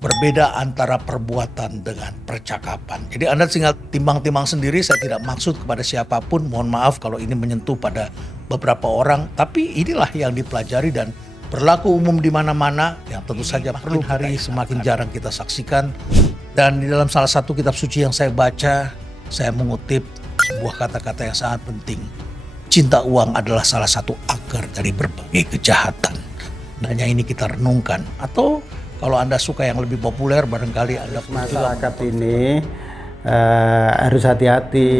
berbeda antara perbuatan dengan percakapan. Jadi Anda tinggal timbang-timbang sendiri, saya tidak maksud kepada siapapun, mohon maaf kalau ini menyentuh pada beberapa orang, tapi inilah yang dipelajari dan berlaku umum di mana-mana, yang tentu saja perlu hari semakin jarang kita saksikan. Dan di dalam salah satu kitab suci yang saya baca, saya mengutip sebuah kata-kata yang sangat penting. Cinta uang adalah salah satu akar dari berbagai kejahatan. Hanya ini kita renungkan, atau kalau Anda suka yang lebih populer, barangkali Anda masyarakat ini harus hati-hati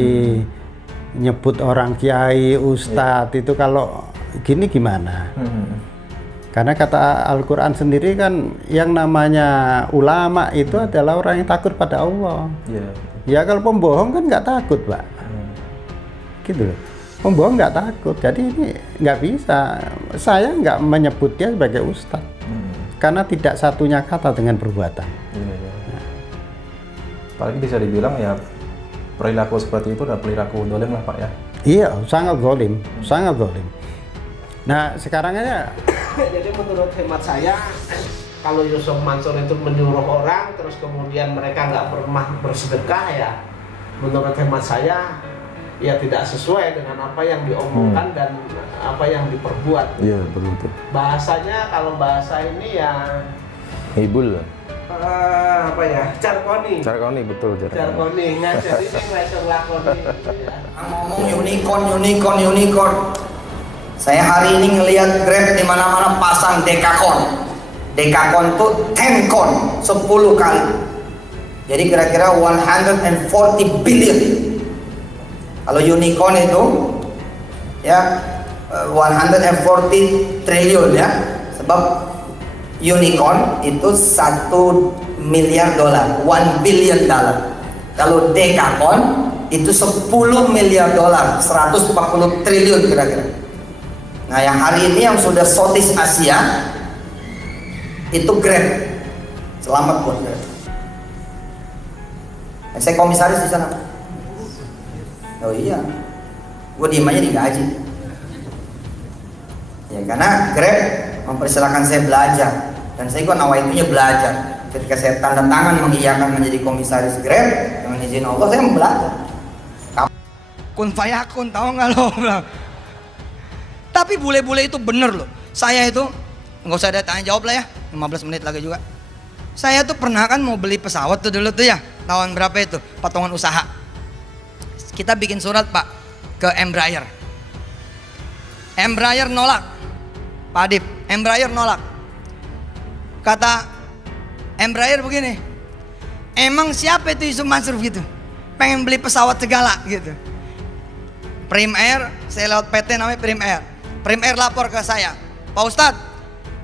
nyebut orang kiai, ustadz itu kalau gini gimana? Karena kata Al-Quran sendiri kan yang namanya ulama itu adalah orang yang takut pada Allah. Ya kalau pembohong kan nggak takut, Pak. Gitu loh. Pembohong nggak takut, jadi ini nggak bisa. Saya nggak menyebut dia sebagai ustadz. Karena tidak satunya kata dengan perbuatan. Nah. Apalagi bisa dibilang ya perilaku seperti itu adalah perilaku dolim lah Pak ya. Iya, sangat zalim, sangat zalim. Nah sekarang aja. Jadi menurut hemat saya, kalau Yusuf Mansur itu menyuruh orang, terus kemudian mereka nggak pernah bersedekah ya, menurut hemat saya ya tidak sesuai dengan apa yang diomongkan dan apa yang diperbuat. Iya betul. Bahasanya kalau bahasa ini ya Ibul. apa ya? Jargoni. Jargoni betul. Jargoni. Ngajar ini ngajar lakoni. Ya. Ngomong unicorn. Saya hari ini ngelihat Grab di mana-mana pasang dekakon. Dekakon tuh 10 kon, 10 kali. Jadi kira-kira 140 billion. Kalau unicorn itu ya 140 triliun ya, sebab unicorn itu $1 miliar, $1 billion. Kalau dekakon itu 10 miliar, 140 triliun kira-kira. Nah yang hari ini yang sudah Southeast Asia itu Grab. Selamat buat Grab. Saya komisaris di sana. Oh iya, gue diem aja digaji. Ya karena Grab mempersilahkan saya belajar, dan saya kok nawaitunya belajar. Ketika saya tanda tangan mengiyakan menjadi komisaris Grab dengan izin Allah, saya mau belajar. Kun fayakun, tahu nggak lo? Tapi bule-bule itu bener loh. Saya itu nggak usah ada tanya jawab lah ya, 15 menit lagi juga. Saya tuh pernah kan mau beli pesawat tuh dulu tuh ya, tahun berapa itu, patungan usaha. Kita bikin surat Pak ke Embraer. Embraer nolak. Pak Adib, Embraer nolak. Kata Embraer begini, emang siapa itu Yusuf Mansur gitu, pengen beli pesawat segala gitu. Prim Air, saya lewat PT namanya Prim Air. Prim Air lapor ke saya, Pak Ustadz,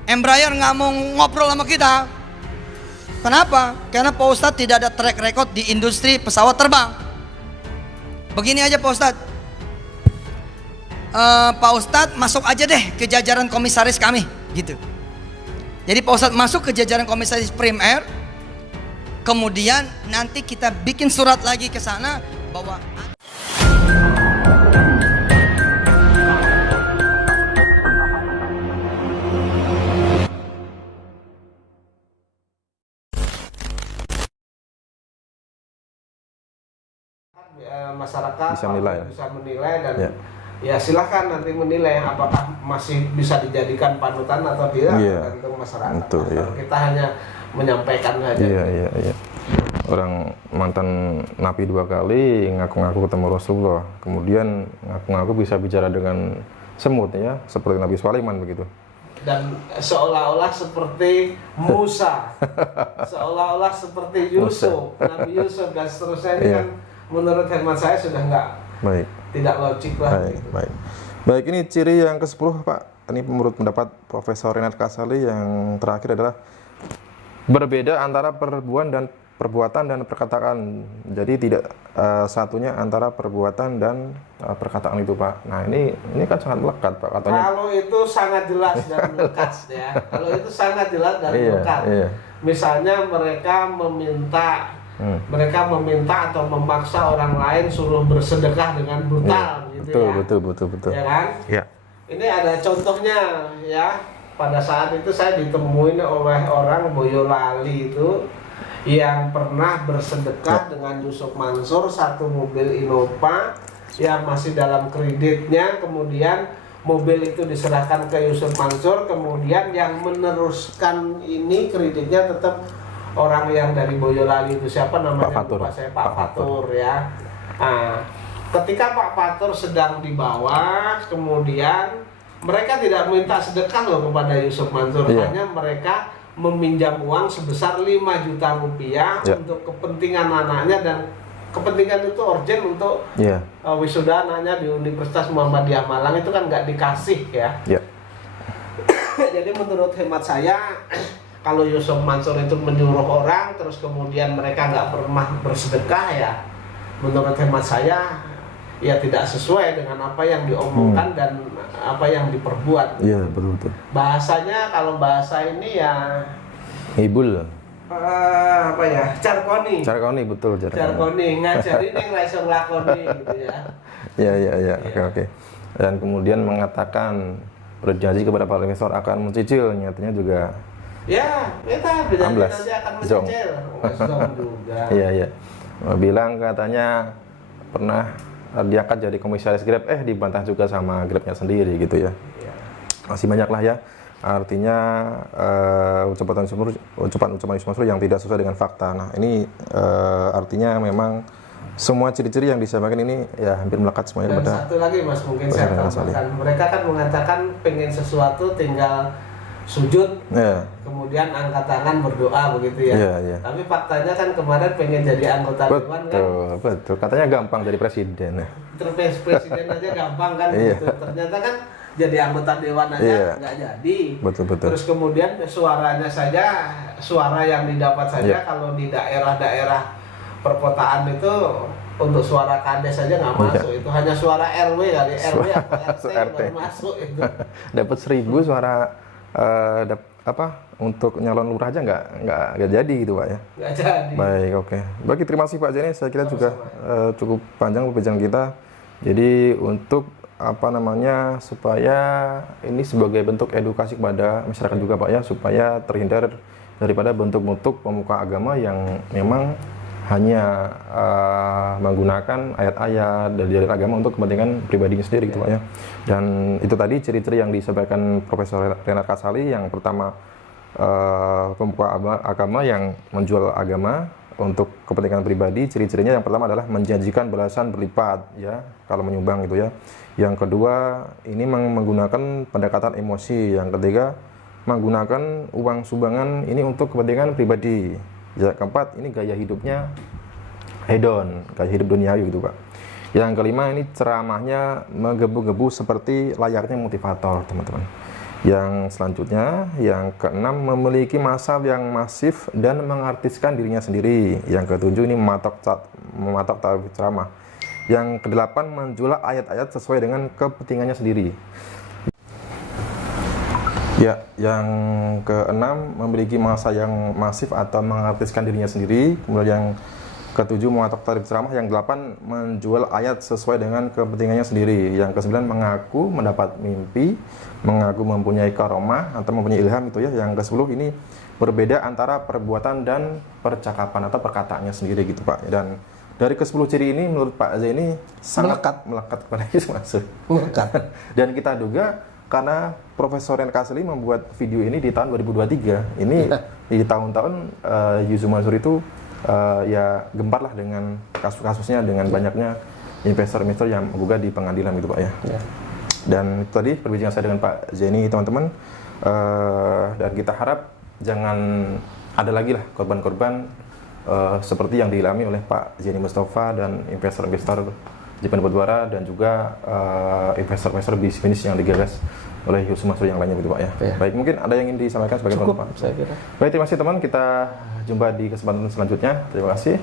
Embraer nggak mau ngobrol sama kita. Kenapa? Karena Pak Ustadz tidak ada track record di industri pesawat terbang. Begini aja Pak Ustadz, Pak Ustadz masuk aja deh ke jajaran komisaris kami gitu. Jadi Pak Ustadz masuk ke jajaran komisaris Prim Air, kemudian nanti kita bikin surat lagi ke sana bahwa masyarakat bisa menilai dan ya. Ya silahkan nanti menilai apakah masih bisa dijadikan panutan atau tidak, tergantung masyarakat. Betul, Kalau kita hanya menyampaikan saja. Iya. Orang mantan napi 2 kali ngaku-ngaku ketemu Rasulullah, kemudian ngaku-ngaku bisa bicara dengan semut ya, seperti Nabi Sulaiman begitu. Dan seolah-olah seperti Musa, seolah-olah seperti Yusuf, Nabi Yusuf dan seterusnya ini kan menurut hemat saya sudah tidak logik lah. Baik, ini ciri yang ke-10 Pak. Ini menurut pendapat Profesor Renat Kasali yang terakhir adalah berbeda antara perbuatan dan perkataan. Jadi tidak satunya antara perbuatan dan perkataan itu Pak. Nah ini kan sangat melekat Pak katanya. Kalau itu sangat jelas dan melekat ya. Kalau itu sangat jelas dan melekat. Misalnya mereka meminta atau memaksa orang lain suruh bersedekah dengan brutal gitu betul. ya kan? Ini ada contohnya ya. pada saat itu saya ditemuin oleh orang Boyolali itu yang pernah bersedekah dengan Yusuf Mansur satu mobil Innova yang masih dalam kreditnya, kemudian mobil itu diserahkan ke Yusuf Mansur, kemudian yang meneruskan ini kreditnya tetap orang yang dari Boyolali itu, siapa namanya? Pak Fatur. Lupa saya, Pak Fatur ya. Nah, ketika Pak Fatur sedang di bawah, kemudian mereka tidak minta sedekah loh kepada Yusuf Mansur, hanya mereka meminjam uang sebesar 5 juta rupiah untuk kepentingan anaknya, dan kepentingan itu urgent untuk wisuda anaknya di Universitas Muhammadiyah Malang, itu kan nggak dikasih ya. Jadi menurut hemat saya, kalau Yusuf Mansur itu menyuruh orang terus kemudian mereka nggak pernah bersedekah, ya menurut hemat saya ya tidak sesuai dengan apa yang diomongkan dan apa yang diperbuat. Iya, betul. Bahasanya kalau bahasa ini ya Ibul. apa ya? Carkoni. Carkoni, betul. Carkoni ngajari ning ra iso nglakoni gitu ya. Iya. Oke. Dan kemudian mengatakan berjanji kepada para investor akan mencicil, nyatanya juga Ya, kita berjanji 16. nanti akan Zong. mencicil. Zong juga. Iya. Bilang katanya pernah diangkat jadi komisaris Grab, dibantah juga sama Grabnya sendiri gitu ya. Masih banyak lah ya. Artinya ucapan Yusuf Mansur yang tidak sesuai dengan fakta. Nah ini artinya memang semua ciri-ciri yang disampaikan ini ya hampir melekat semuanya Dan pada. satu lagi Mas, mungkin saya tambahkan, mereka kan mengatakan pengen sesuatu tinggal sujud, kemudian angkat tangan berdoa begitu ya. Tapi faktanya kan kemarin pengen jadi anggota dewan kan. Betul. Katanya gampang jadi presiden. Terpilih presiden aja gampang kan gitu. Ternyata kan jadi anggota dewan aja nggak jadi. Betul. Terus kemudian suaranya saja, suara yang didapat saja kalau di daerah-daerah perkotaan itu untuk suara kades saja nggak masuk. Itu hanya suara RW kali, RW atau RT baru masuk itu. Dapat 1000 suara untuk nyalon lurah aja nggak jadi gitu Pak ya. Nggak jadi. Baik, oke. Baik, terima kasih Pak Zeni. Saya kira juga cukup panjang perbincangan kita. Jadi untuk supaya ini sebagai bentuk edukasi kepada masyarakat juga Pak ya, supaya terhindar daripada bentuk-bentuk pemuka agama yang memang hanya menggunakan ayat-ayat dari agama untuk kepentingan pribadinya sendiri gitu Pak ya. Dan itu tadi ciri-ciri yang disampaikan Profesor Renat Kasali. Yang pertama, pemuka agama yang menjual agama untuk kepentingan pribadi. Ciri-cirinya yang pertama adalah menjanjikan balasan berlipat ya kalau menyumbang gitu ya. Yang kedua, ini menggunakan pendekatan emosi. Yang ketiga, menggunakan uang sumbangan ini untuk kepentingan pribadi. Ya, keempat, ini gaya hidupnya hedon, gaya hidup duniawi gitu Pak. Yang kelima, ini ceramahnya menggebu-gebu seperti layaknya motivator teman-teman. Yang selanjutnya, yang keenam, memiliki massa yang masif dan mengartiskan dirinya sendiri. Yang ketujuh, ini mematok tarif ceramah. Yang kedelapan, menjual ayat-ayat sesuai dengan kepentingannya sendiri. Ya, yang keenam, memiliki massa yang masif atau mengartiskan dirinya sendiri. Kemudian yang ketujuh, mematok tarif ceramah. Yang delapan, menjual ayat sesuai dengan kepentingannya sendiri. Yang kesembilan, mengaku mendapat mimpi, mengaku mempunyai karomah atau mempunyai ilham itu ya. Yang kesepuluh, ini berbeda antara perbuatan dan percakapan atau perkataannya sendiri gitu Pak. Dan dari ke-10 ciri ini menurut Pak Zaini sangat melekat kepada Yusuf Mansur. Dan kita duga karena Profesor Renat Kasali membuat video ini di tahun 2023. Ini di tahun-tahun Yusuf Mansur itu ya gemparlah dengan kasus-kasusnya, dengan banyaknya investor-investor yang menggugat di pengadilan gitu Pak ya. Dan itu tadi perbincangan saya dengan Pak Zaini teman-teman. Dan kita harap jangan ada lagi lah korban-korban seperti yang dialami oleh Pak Zaini Mustafa dan investor-investor Jepan Batubara dan juga investor-investor bisnis yang digagas oleh Yusuf Mansur yang lainnya gitu Pak ya. Baik, mungkin ada yang ingin disampaikan sebagai penutup Pak? Saya kira. Baik, terima kasih teman. Kita jumpa di kesempatan selanjutnya. Terima kasih.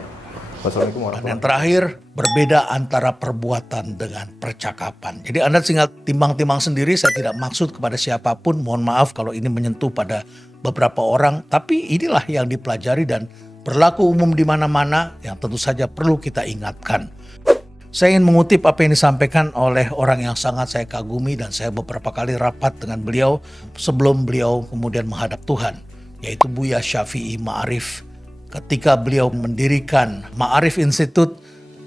Wassalamualaikum warahmatullahi Dan yang terakhir, berbeda antara perbuatan dengan percakapan. Jadi Anda tinggal timbang-timbang sendiri, saya tidak maksud kepada siapapun, mohon maaf kalau ini menyentuh pada beberapa orang, tapi inilah yang dipelajari dan berlaku umum di mana-mana yang tentu saja perlu kita ingatkan. Saya ingin mengutip apa yang disampaikan oleh orang yang sangat saya kagumi dan saya beberapa kali rapat dengan beliau sebelum beliau kemudian menghadap Tuhan, yaitu Buya Syafi'i Ma'arif. Ketika beliau mendirikan Ma'arif Institute,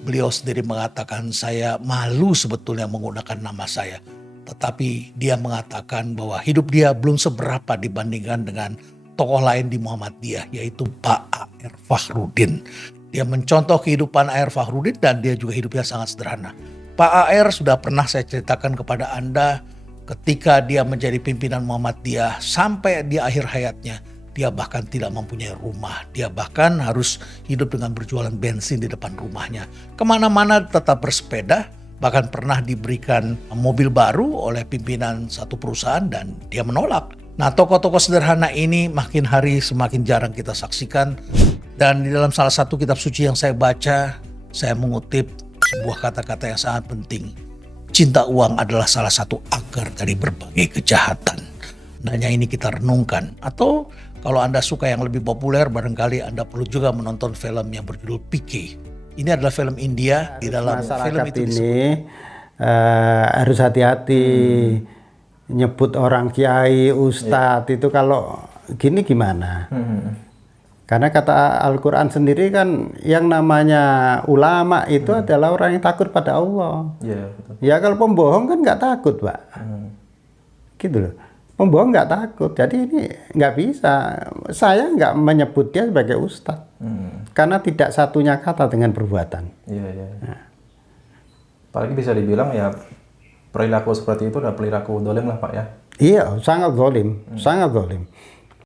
beliau sendiri mengatakan, saya malu sebetulnya menggunakan nama saya. Tetapi dia mengatakan bahwa hidup dia belum seberapa dibandingkan dengan tokoh lain di Muhammadiyah, yaitu Pak A.R. Fakhrudin. Dia mencontoh kehidupan A.R. Fakhrudin dan dia juga hidupnya sangat sederhana. Pak A.R. sudah pernah saya ceritakan kepada Anda ketika dia menjadi pimpinan Muhammadiyah sampai di akhir hayatnya. Dia bahkan tidak mempunyai rumah. Dia bahkan harus hidup dengan berjualan bensin di depan rumahnya. Kemana-mana tetap bersepeda. Bahkan pernah diberikan mobil baru oleh pimpinan satu perusahaan dan dia menolak. Nah, tokoh-tokoh sederhana ini makin hari semakin jarang kita saksikan. Dan di dalam salah satu kitab suci yang saya baca, saya mengutip sebuah kata-kata yang sangat penting. Cinta uang adalah salah satu akar dari berbagai kejahatan. Nanya ini kita renungkan. Atau kalau Anda suka yang lebih populer, barangkali Anda perlu juga menonton film yang berjudul PK. Ini adalah film India. Di dalam film itu ini harus hati-hati nyebut orang kiai, ustadz itu kalau gini gimana? Karena kata Al-Quran sendiri kan yang namanya ulama itu adalah orang yang takut pada Allah. Betul. Ya kalau pembohong kan nggak takut, Pak. Gitu loh. Pembohong nggak takut. Jadi ini nggak bisa. Saya nggak menyebut dia sebagai ustadz. Karena tidak satunya kata dengan perbuatan. Nah. Apalagi bisa dibilang ya perilaku seperti itu adalah perilaku dolim lah Pak ya. Iya, sangat zalim, sangat zalim.